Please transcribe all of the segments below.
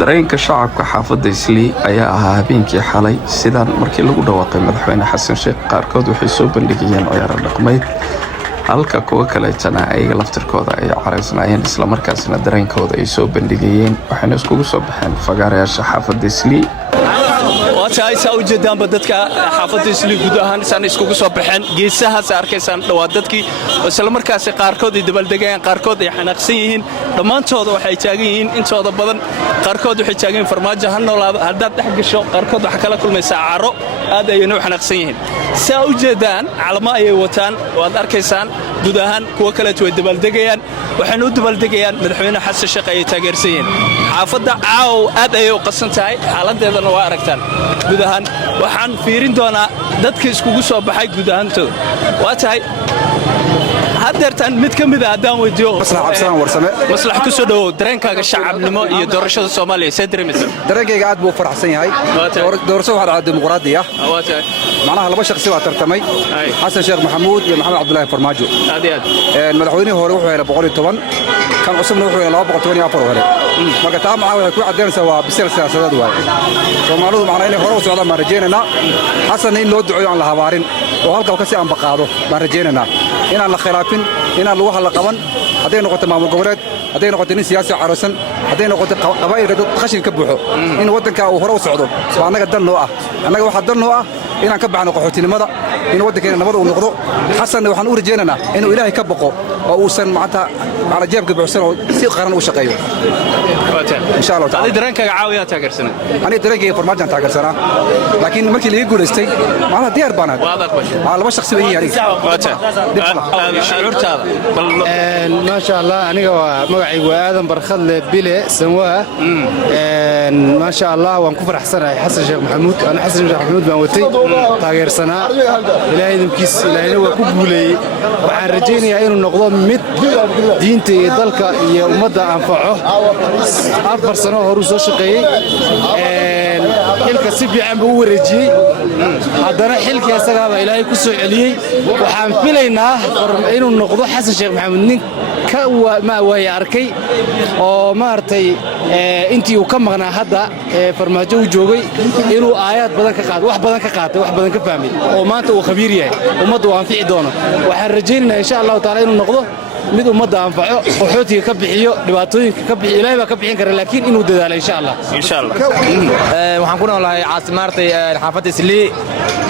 dareenka shacabka xaafadda Islii ayaa ahaa habeenkii xalay sidaan markii lagu dhawaaqay madaxweyne xasan sheekh qaarkood waxay soo bandhigayeen ciyaaro dhaqameed halka kuwa kaleetana ayaga laftirkooda ay caraysnaayeen isla markaasna dareenkooda ay soo bandhigayeen waxayna iskugu soo baxeen fagaarayaasha xaafadda Islii waxa u jeedaan dadka xaafadda Islii guud ahaan san iskugu soo baxeen geesahaas arkaysan dhawaad dadkii isla markaas qaarkood ay dabaldegayaan qaarkood ay xanaaqsan yihiin dhamaantooda waxay taagan yihiin intooda badan qaarkood waxay taagan yihiin farmaajo han noolaada haddaad dhex gasho qaarkood waxa kala kulmaysaa caro aad ay u xanaaqsan yihiin saa u jeedaan calamo ay wataan waad arkaysaan guud ahaan kuwa kale way dabaldegayaan waxaan u dabaldegayaan madaxweyne xasan sheekh ay taageersan yihiin xaafadda caaw aad ay u qasan tahay xaaladeedana waa aragtaan guud ahaan waxaan fiirin doonaa dadka iskugu soo baxay guud ahaantooda waa tahay haddeertan mid ka mid ah haddaan weydiiyo maslax ku soo dhawow dareenkaaga shacabnimo iyo doorashada Soomaaliya see dareemaysaa dareenkayga aad buu faraxsan yahay doorashada waxaa dhacday dimuqraadi ah macnaha laba shakhsi baa tartamay xasan sheekh maxamuud iyo maxamed cabdullaahi farmaajo madaxweynihii hore wuxuu helay 110 kan cusubna wuxuu helay 224 helay marka taa macnaha waxay ku cadeynaysaa waa bisel siyaasadeed waaye Soomaalidu macnaha inay hore u socdaan baan rajaynaynaa xasan in loo duceeyo aan la habaarin oo halka ka sii anbaqaado baan rajaynaynaa inaan la khilaafin inaan lagu hal qaban haday noqoto maamul goboleed haday noqoto nin siyaasi carasan haday noqoto qabaa'il dad qashin ka buuxo in wadanka uu hore u socdo waa anaga dan noo ah anaga waxa dan noo ah inaan ka baxno qaxootinimada in wadankeena nabad uu noqdo xasan waxaan u rajaynaynaa inuu ilaahay ka baqo oo uusan maanta macna jeebka buuxsan oo si qaran u shaqeeyo insha Allah taadi dareenkaaga caawiya taageersanaa ani dareenkayga farmaajan taageersanaa laakiin markii la guuleystay macna diyaar baan ahay laba shakhsi weeyii aniga shucuurtaada ما شاء الله أنا مقعي وآدم برخل بيلة سنواه ما شاء الله وانكفر حسن حسن الشيخ محمود أنا حسن الشيخ محمود بنوتي طاير سنة إلهي دمكيس إلهي هو كقولي وعن رجيني عين النقطة مت دينتي ضلك يومضى أنفعه أكبر سنة هروس شقي حلك سبي عم بقول رجي هذا حلك يا سلام إلهي كسر عليه وحنفلينا إنه النقطة حسن الشيخ محمود نين كوا ما وهي أركي أو ما أرتي أنتي وكم هذا فرماجو جوجي إنه آيات بدن كقاد واحد بدن كقاد واحد بدن كفهمي وما أنت وخبيريه وما تو أنفع دونه وحرجينا إن شاء الله تعالى إنه النقطة mid umada anfaco qaxootiga ka bixiyo dhibaatooyinka ka bixiyo ilaahay baa ka bixin kara laakiin inuu dadaalo insha Allah waxaan ku noolahay caasimaartay xaafadda Islii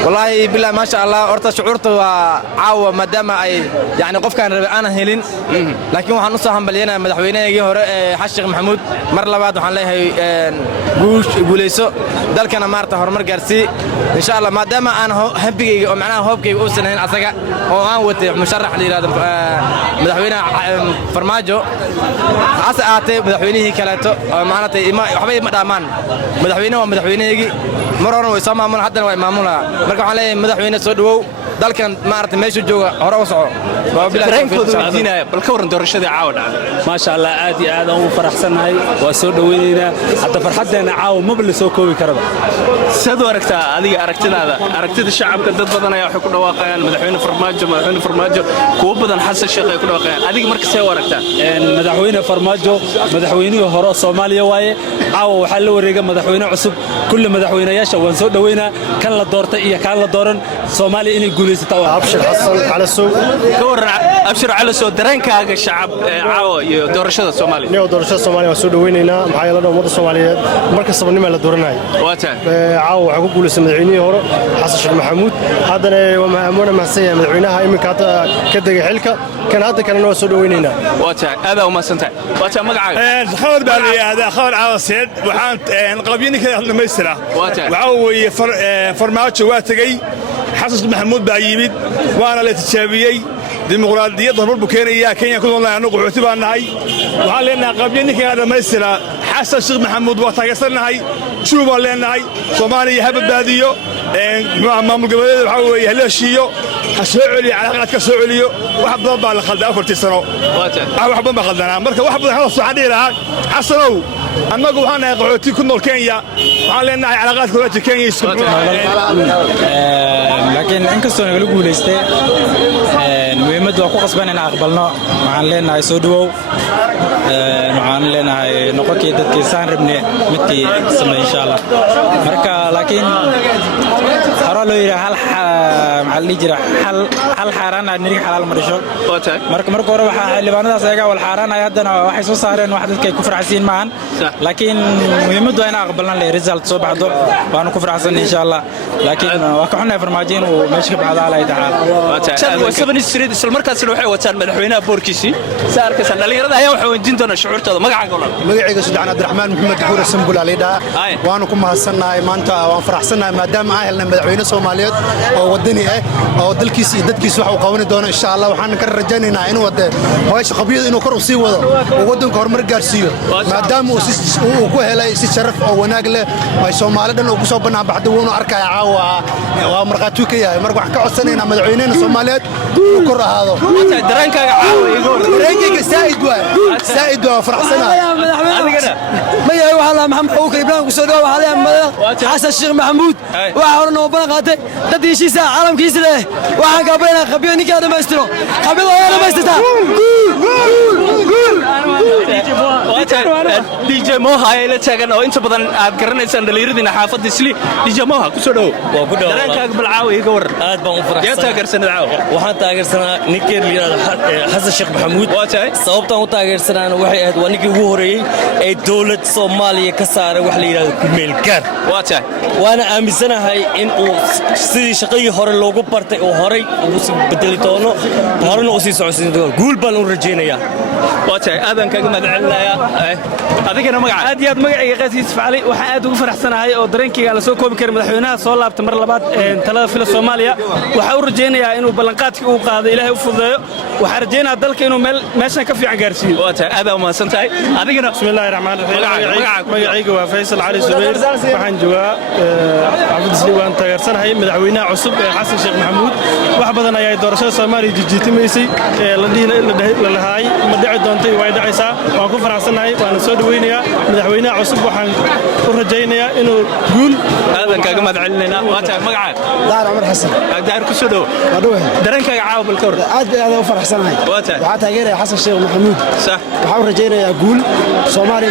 wallahi billahi ma sha Allah horta shucuurta waa caawa maadaama ay yani qofkaan rabay aan helin laakiin waxaan u soo hambalyeynaa madaxweynahayagii hore xasan sheekh maxamuud mar labaad waxaan leeyahay guuleyso dalkana maarta horumar gaarsii insha Allah maadaama aan habigayga oo macnaha hoobkayga u sanayn asaga oo aan watay musharax la yiraahdo madaxweyne farmaajo hase aatee madaxweynihii kaleeto maanta waxbay ma dhaamaan madaxweynaha waa madaxweynahayagii mar hore way soo maamulaan haddana way maamulaan marka waxaan leeyahay madaxweyne soo dhawow dalkan maarta meesha jooga hore u soco dareenkooda weydiinaya bal ka waran doorashadii caawa dhacday ما شاء الله aad iyo aad aan u faraxsanahay waa soo dhaweynayna hadda farxadeena caawa ma bal soo koobi karaba sidoo aragtaa adiga aragtida shacabka dad badan ayaa waxay ku dhawaaqayaan madaxweyne farmaajo kuwa badan xasan sheekh ay ku dhawaaqayaan adiga marka see u aragtaa madaxweyne farmaajo madaxweynihii hore Soomaaliya waaye caawa waxa la wareegay madaxweyne cusub kulli madaxweynayaasha waan soo dhaweynaa kan la doortay iyo kan la dooran Soomaaliya inay guuleysato أبشر حسن على سو ka waran abshir cali soo dareenkaaga shacab caawa iyo doorashada Soomaaliya نيو دورشة سوماليا وسود وينينا محايا لنا ومدة سومالية مركز صبني على دورناي واتا عاو حقوق لسه مدعيني هورو حسن الشيخ محمود هذا ومأمونة محسية مدعيناها إمك كده حلكة كان هذا كان نوع سود وينينا واتا هذا وما سنتين واتا مقعد خبر بالي هذا خبر عاصد وحان قلبيني كده ميسرة وعاوي فرماتش واتجي حسن محمود بايمد وانا اللي تشابيي ديمقراطية ضرب بكينيا كينيا كلنا نقول عتبنا هاي وحالنا قبلنا كذا مثلا حسن الشيخ محمود وتاجسنا هاي شو بالنا هاي صومالي هبب باديو مع مقبل وحوي هلاشيو هسعولي على قد كسعوليو واحد ضرب على خلد أفرت سنة واحد ما خلدنا مركب واحد هذا الصعيدي لها حسنوا annagu waxaan nahay qaxooti ku nool Kenya waxaan leenahay calaaqaadka wada Kenya laakiin inkastoo naga guuleystay muhiimaddu waa ku qasban in aqbalno waxaan leenahay soo dhawow waxaan leenahay noqonkii dadkii saan rabnay midkii sameey insha Allah marka laakiin haro loo yiraahdo maxaa la jira hal xaaraan aan nirig xalaal marisho marka hore waxa xildhibaanadaas ayaga wal xaaraan ay haddana waxay soo saareen wax dadka ay ku farxasiin maahan laakiin muhiimaddu waa in aqbalnaan le result soo baxdo waan ku farxsan insha Allah laakiin waa ka xunay farmaajiin uu meesha ka baxda Allah taala sabani street isla markaasna waxay wataan madaxweynaha boorkiisi saarkasan dhalinyarada ayaa waxa wajin doona shucuurtooda magacayga Suudaan Abdiraxmaan Maxamed Buur Sambul Alida waan ku mahadsannahay maanta waan faraxsanahay maadaama aan helnay madaxweyne Soomaaliyeed oo wadani ah oo dalkiisa iyo dadkiisa wax u qaban doono insha Allah waxaan ka rajaynaynaa inuu wada hawsha qabyada inuu kor u sii wado oo wadanka horumar gaarsiiyo maadaama uu ku helay si sharaf oo wanaag leh ay Soomaalidan ugu soo banaan baxday wuuna arkay caawa waa marqaatu ka yahay marka wax ka codsanaynaa madaxweynaha Soomaaliyeed inuu kor ahaado dareenkaaga caawa igu dareenkayga سائد وفرحسنا ما يا والله محمد أبو كيبلان وسوداء وحاليا حسن الشيخ محمود وحورنا وبنا قاتي تدي شيء ساعة عالم كيس له وحنا قبلنا خبيني كذا ما يسترو خبينا ولا ما يستتا دي جي موها إلى تاجن أو أنت بدن أذكرنا إنسان دليردنا حافظ دسلي دي جي موها كسوداء درانك قبل عاوي يقور يا تاجر سنة عاو وحنا تاجر سنة نكير لي حسن الشيخ محمود صوبته تاجر سنة واحد ونيجي وهري الدولة الصومالية كسر وحلينا كملكان وأنا أمسنا هاي إن سيد شقي هور اللوجو برتة وهري وبدلتونه هورنا وسيس عسين قول بالون رجينا يا أذن كجمع دعنا يا هذا كنا مقعد أديات مقعد قاسيس فعلي وحاد وفرح سنة هاي أو درينكي على سوق بكر مدحونا صلاة بتمر لبعض ثلاثة في الصومالية وحاول رجينا يا إنه بلنقات وقاضي إلهي وفضله وحرجينا دلك إنه ماشنا كفي عن جارسي هذا ما سنتهاي هذا كنا بسم الله الرحمن الرحيم مقعد وفيصل علي زبير وحن جوا عبد السليمان تاجر سنة هاي مدحونا عصب حسن الشيخ محمود وحبذنا يا دراسة الصومالي جيتي ميسي لهاي مدعي دونتي وايد عيسى وأكون فرح سنة هاي وأنا سود وينيا مدحونا عصب وحن ورجينا إنه قول هذا كجمع دعنا مقعد دار عمر حسن دار كسودو درنك عاوب الكور هذا فرح سنة هاي وعطى غير حسن الشيخ محمود صح وحاول رجينا يقول صومالي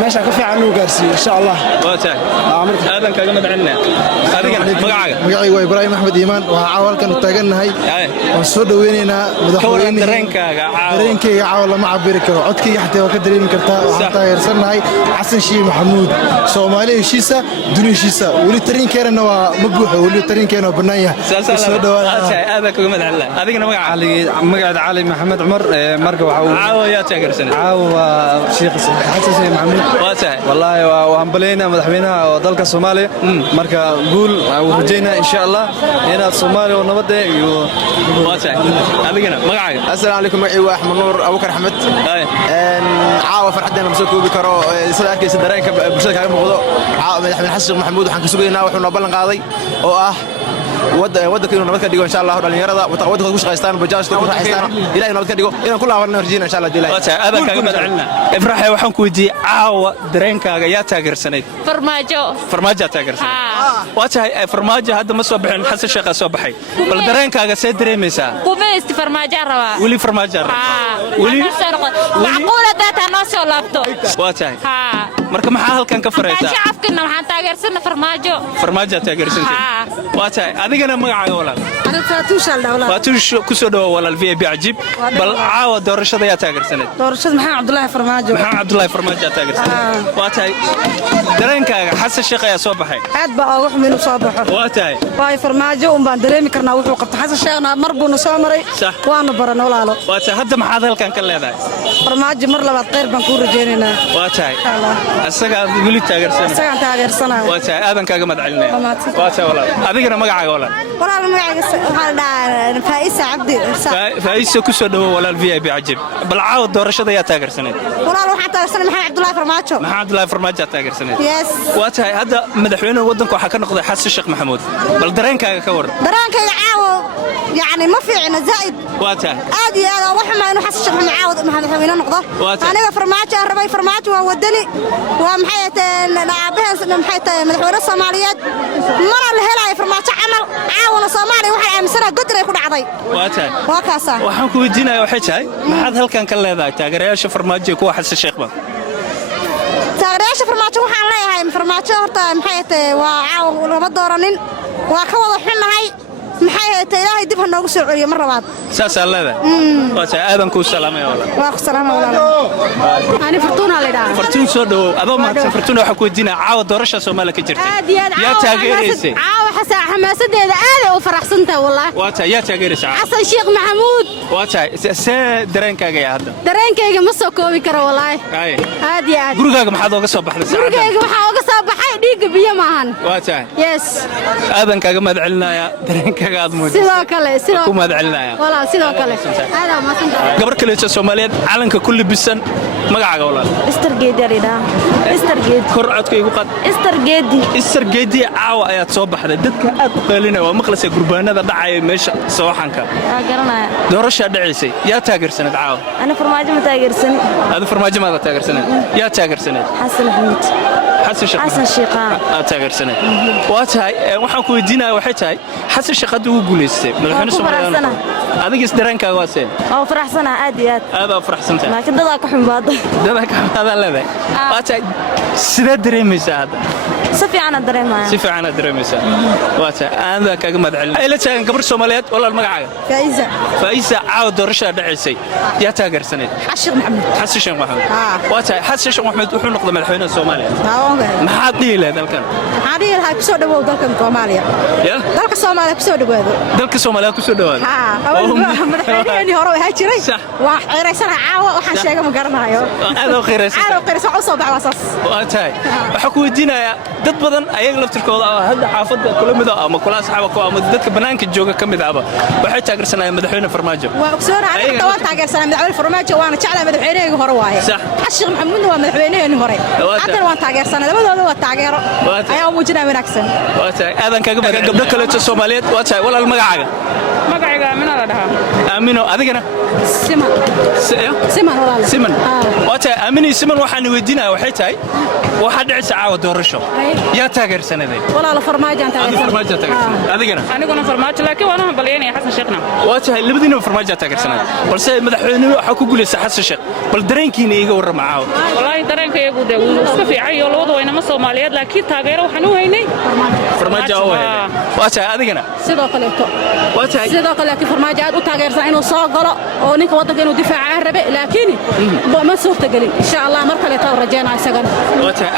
ماشي كفي عنه قارسي إن شاء الله هذا كجمع دعنا هذا مقعد وإبراهيم أحمد إيمان وعاول كانوا تاجرنا هاي وسود ويننا مدحونا درنك عاول ما عبر كرو عدكي حتى وكدري من كرتا وحتى يرسلنا هاي حسن شيخ محمود صومالي شيسا دنيا شيسا ولي ترين كيرنا ومبوح ولي ترين كيرنا بنايا هذا كجمع دعنا هذا كنا مقعد علي محمد عمر مركب عاو يا تاجر سنة عاو شيخ حسن شيخ محمود والله وهنبلينا مدحونا ودلك الصومالي مركب قول ورجينا إن شاء الله هنا الصومالي ونبدأ هذا كنا مقعد السلام عليكم معي أحمد نور أبو بكر أحمد عاو فرحتنا مسكوا بكرو سلاكي سدرين بشكل كلام موضوع عاو مدحونا حسن الشيخ محمود وحنكسبنا وحنا بلن قاضي ودك إنه نبتك ديجو إن شاء الله رجال يرضى ودك وش قيستان بجاج تكون رايستان إلى إنه نبتك ديجو إنه كلها ورنا رجينا إن شاء الله ديلا هذا كجمع عنا إفرح وحن كودي عاو درينك يا تاجر سنة فرماجة تاجر سنة واتها فرماجة هذا مصبح حسن الشيخ صباحي بل درينك سيد دريميسا كوميست فرماجة روا ولي فرماجة ولي معقولة ذات ناس ولابتو واتها marka maxaa halkan ka fareysaa shacabkana waxaan taageersanaa farmaajo taageersanaa waata adigana magacaaga walaal ana faatuush walaal faatuush ku soo dhaw walaal VIP ajib bal caawa doorashada yaa taageersanaa doorashada maxaa Cabdullaahi Farmaajo taageersanaa waata dareenkaaga xasan sheekh ayaa soo baxay aad baa ugu xumin soo baxo waata waay Farmaajo baan dareemi karnaa wuxuu qabtay xasan sheekhna mar buu soo maray waana baran walaalo waata hadda maxaad halkan ka leedahay Farmaajo mar labaad qeyr baan ku rajaynaynaa waata asaga wili taageersanaa waata aadan kaaga madcalinay waata walaal adigana magacaaga walaal magacaaga waxa dhaar Faaiisa Cabdi Faaiisa ku soo dhaw walaal VIP ajib bal caaw doorashada yaa taageersanay walaal waxaan taageersanay maxamed Cabdullaahi Farmaajo taageersanay waata hadda madaxweynaha wadanka waxa ka noqday xasan sheekh maxamuud bal dareenkaaga ka war dareenkaaga caawo يعني ما في عنا زائد واتا عادي هذا وحما إنه حس الشيخ معاود مدحوينه نقضه أنا فرماجة ربي فرماجة وودني ومحية نعبها محية مدحوينه الصوماليات مرة اللي هلا فرماجة عمل عاون الصومالي واحد عام سنة قدر يكون عضي واتا وكاسا waxaan ku weydiinayaa waxay tahay maxaad halkan ka leedahay taageerayaasha farmaajo kuwa xasan sheekh ba taageerayaasha farmaajo waxaan leeyahay farmaajo horta maxay waa caawan lama dooranin waa ka wada xunnahay maxay ilaahay dib ha noogu soo celiyo mar labaad saas leedahay waata aadan ku salaamay walaal waa ku salaamay walaal ani fartuuna leedahay fartuun soo dhaw adoo maanta fartuuna waxa ku weydiinaa caawa doorasha Soomaaliya ka jirtay yaa taageeraysay caawa xasaa xamaasadeeda aad ay u faraxsantahay wallahi waata yaa taageeraysay xasan sheekh maxamuud waata see dareenkaaga yaa hadda dareenkayga ma soo koobi karo wallahi aad iyo aad gurigaaga maxaad uga soo baxday gurigayga waxa uga soo baxay dhiig biyo maahan waata yes aadan kaaga madcelinaya dareenkaaga aad muujiso sidoo kale sidoo ku madcelinaya walaal sidoo kale aad ma santahay gabar kale oo Soomaaliyeed calanka kulli bisan magacaaga walaal istargeedi arida istargeedi kor codka igu qad istargeedi caawa ayaad soo baxday dadka aad u qeelinay waa maqlasay gurbaanada dhacay meesha sooxanka garanaya doorasha dhacisay yaa taageersanad caawa ana farmaajo ma taageersan adu farmaajo ma taageersanad yaa taageersanad xasan sheekh aad taageersanad waa tahay waxaan ku weydiinayaa waxay tahay xasan sheekh haduu guuleystay madaxweyne Soomaaliya adiga isdareenkaaga waa seen oo faraxsana aad iyo aad faraxsantahay laakiin dad ka xumbaado leedahay waa tahay sidee dareemaysaa hadda si fiican dareemaysaa waa tahay aad kaaga madcelin ay la taagan gabar Soomaaliyeed walaal magacaaga Faiza caawa doorasha dhacisay yaa taageersanay xasan sheekh maxamuud waa tahay xasan sheekh maxamuud wuxuu noqday madaxweynaha Soomaaliya maxaad dhihi lahayd halkan maxaan dhihi lahaa kusoo dhawow dalka Soomaaliya dalka Soomaaliya kusoo dhawaado dalka Soomaaliya kusoo dhawaado madaxweynihii hore waxa jiray waa xeeraysana caawa waxaan sheegay ma garanayo aad oo xeeraysan soo baxwaasas waa tahay waxa ku weydiinayaa dad badan ayaga laftirkooda hadda xaafadda kulamida ama kula asxaab ku ama dadka banaanka jooga kamid ah waxay taageersanayaan madaxweyne farmaajo waa ogsoonahay aniga waan taageersanay madaxweyne farmaajo waana jeclahay madaxweynihii hore waaye Sheekh Maxamuud waa madaxweynihii hore hadda waan taageersanay labadooda waa taageero ayaa muujinaa wanaagsan waa tahay aadan kaga badan gabdho kale oo Soomaaliyeed waa tahay walaal magacaaga Amino la dhahaa Amino adigana Siman waa tahay Amino Siman waxaan weydiinayaa waxay tahay waxa dhicisa caawa doorasho yaa taageersanay walaal farmaajo adigana aniguna farmaajo laakiin waana balyeynaya xasan sheekhna waa tahay labadiina farmaajo taageersanay balse madaxweynuhu waxa ku guuleysay xasan sheekh bal dareenkiina iga warrama caawa wallahi dareenkaygu wuu iska fiican iyo labadu wayna Soomaaliyeed laakiin taageero waxaan u haynay farmaajo waa tahay adigana sidoo kale waa tahay sidoo kale laakiin farmaajo aad u taageersan inuu soo galo oo ninka wadanka inuu difaaca rabe laakiin ma suurta galin insha Allah mar kale taa rajeynaa isagan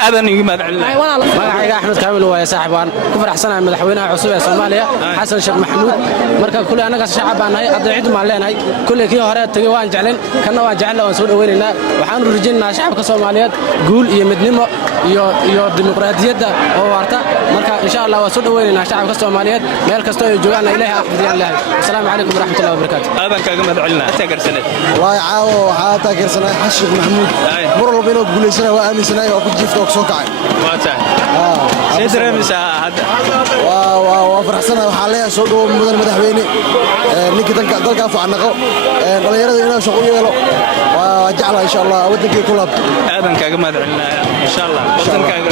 aadan igu madcelinay magacayga Axmed Kaamil waa saaxiibaan ku faraxsanahay madaxweynaha cusub ee Soomaaliya xasan sheekh maxamuud marka kulli anaga shacabanahay adeecid ma leenahay kulli kii hore tagay waan jeclen kana waan jecel oo soo dhaweynaynaa waxaan rujinaa shacabka Soomaaliyeed guul iyo midnimo iyo dimuqraadiyadda oo waarta marka insha Allah waa soo dhaweynaynaa shacabka Soomaaliyeed meel kasto ay joogaan ilaahay xafidiyaan ilaahay assalaamu calaykum waraxmatullaahi wabarakaatuh aadan kaaga madcelinaa taageersanay waay caawo waxaa taageersanay xasan sheekh maxamuud mar walba inuu guuleysana waa aaminsanahay oo ku jiifto oo soo kacay waa tahay dareemaysaa hadda waa faraxsanahay waxaa leeyahay soo dhawow mudan madaxweyne ninkii dalkaa faacnaqo dhalinyarada inuu shaqo u yeelo waa jeclahay insha Allah wadankii ku laabto aadan kaaga madcelinaa insha Allah wadankaaga